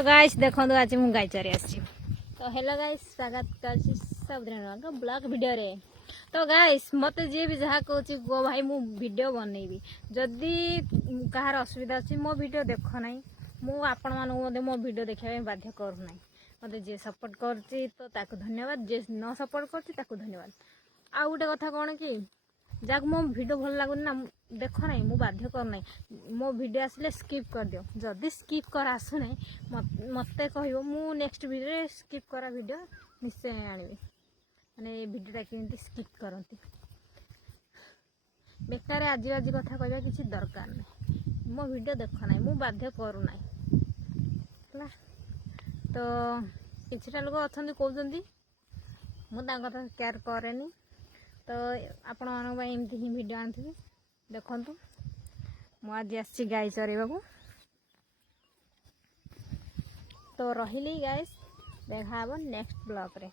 तो गाइस देखो आज मुझे गाय चरी आसी तो हेलो गाइस स्वागत कर सब दिन ब्लॉग वीडियो रे। तो गाइस मत जी भी जहाँ कहूँ गो भाई मु वीडियो बनैबी जदि कहार असुविधा अच्छी मो वीडियो देख ना मुझे मो वीडियो देखा बाध्य करूना मत जी सपोर्ट कर तो धन्यवाद जे न सपोर्ट कर धन्यवाद। आ गोटे कथा कौन कि जहाँ मो भिडियो भल लगुनि ना देख ना मु बाध्य करना मो भिडियो आसिले स्किप कर दियो जदि स्किप कर आसुना मत कह मु नेक्स्ट वीडियो स्किप करा वीडियो निश्चय आनी माने भिडियोटा केमती स्किप करती बेकार आजबाजी कथा कहवा किसी दरकार नहीं मो भिडियो देख ना मु बाध्य करूना तो किछटा लोक अच्छा कहते मुझे केयर कैनि तो आपण मानते ही भिडियो आनी देखु मुझे आज गाय चरवा तो रही गाइस देखा नेक्स्ट ब्लॉग रे।